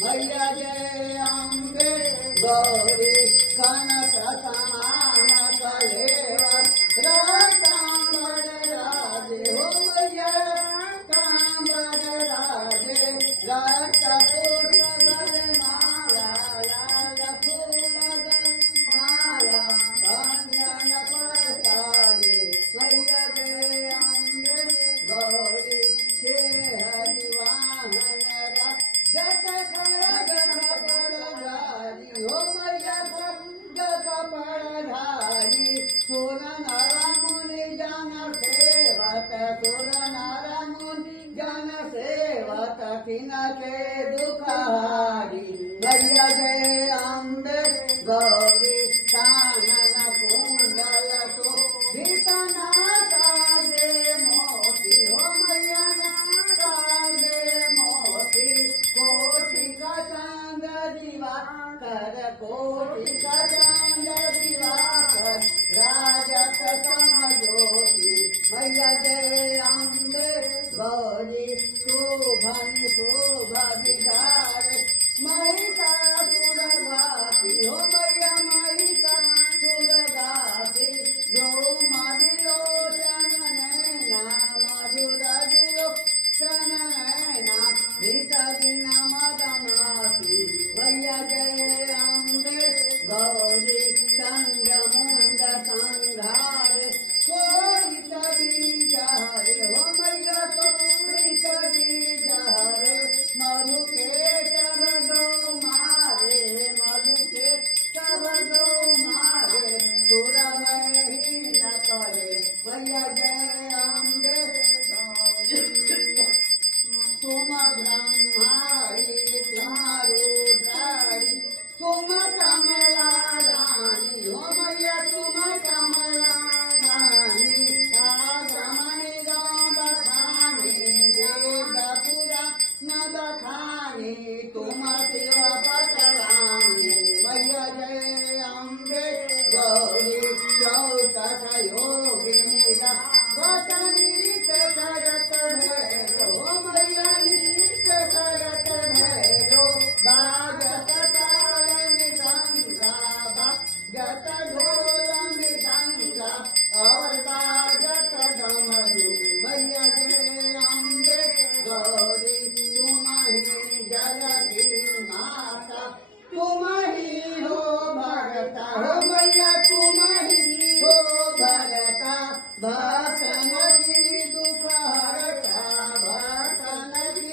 मैया जय अम्बे गौरी कनक समान कलेवर रातांबर राधे हो मैया तांबर राधे राता तो सगल माला लाल फूल माला कंचन प्रसादे मैया जय अम्बे गौरी के हरिवाहन जत हो मैया जत पड़धारी सुर नर मुनि जन सेवत सुर नर मुनि जन सेवत तिनके दुखहारी मैया जय अम्बे गौरी कानन कुंडल शोभित नागे मोती हो मैया नागे मोती कोटि का चांद दिवाकर कोटि का चांद दिवाकर राजत समज्योति मैया जय अम्बे गौरी शोभन शोभ विचार महिषासुर घाती हो मैया महिषासुर घाती जो मधुलोचन नैना मधुर विलोचन नैना भीत दिन मदमाती मैया जय अम्बे गौरी चंद मुंड संघार कोई बीज हरे हो मैया कोई बीज हरे मधु के शब्दो मारे मधु के शब्दो मारे सुरमय ही न करे मैया जय अम्बे तुम ब्रह्मारी तुम्हारो धारी तुम कमला रानी हो मैया तुम कमला रानी आगमनी गाँव बखानी वेद पुरा न बखानी तुम शिव पटरानी मैया जय अम्बे गौरी चौसठ योगिनी वतनी करत भैरो मैया नीत करत भैरो बाजत ताल मृदंगा बाजत ढोल मृदंगा और बाजत डमरू मैया जय अम्बे गौरी तुम ही जल की माता तुम ही हो भरता हो मैया तुम ही हो भरता भक्तन की दुख हरता भक्तन की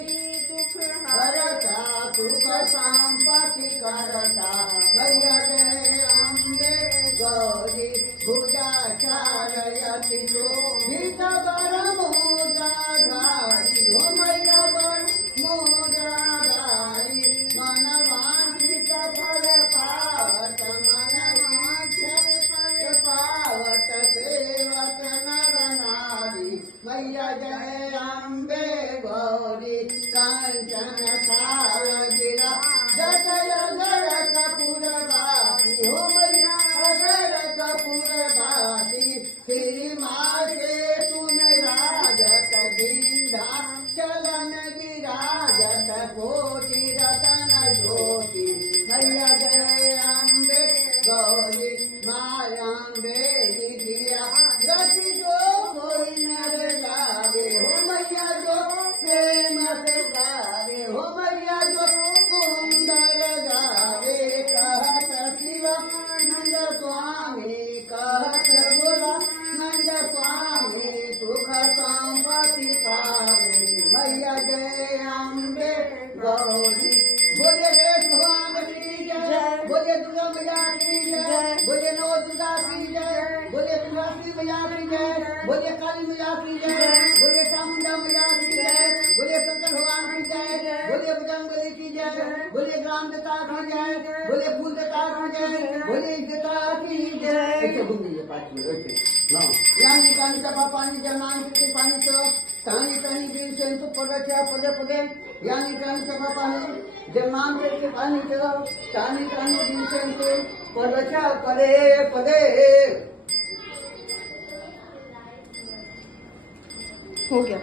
दुख हरता सुख संपत्ति करता मैया जय अम्बे गौरी भुजा चारयति शोभित बर मोजाधारी हो मैया बर मोजाधारी मन वांछित फल पावत मन वांछित फल पावत सेवत नर नारी मैया जय अम्बे गौरी कांचन काल गिरा जय अगर कपूर बाती हो मैया अगर कपूर बाती फिर माथे तुम राजत दीधा चलन विराजत कोटि रतन ज्योति मैया जय अम्बे गौरी मायाम्बे दिया गति जो कोई नर गावे हो मैया जो प्रेम से गावे हो मैया जो सुंदर गावे कहत शिवानंद स्वामी कहत बोला नंद स्वामी सुख संपत्ति पावे मैया जय अम्बे गौरी बोले गणेश भगवान की जय बोले दुर्गा मैया की जय बोले नव दुर्गा की जय बोले तुलसी मैया की जय बोले काली मैया की जय बोले चामुंडा मैया की जय बोले शंकर भगवान की जय बोले बजरंगबली की जय बोले ग्राम देवता की जय बोले फूल देवता की जय बोले देवता की जय ऐसे घूम लीजिए 5 मिनट ऐसे यानी कानी पापानी जनानी कृपानी च तानी तानी दिवसेंतु पदच्या पदे पदे यानी कानी पापानी जनानी कृपानी च तानी तानी दिवसेंतु पदच्या पदे पदे। हो गया।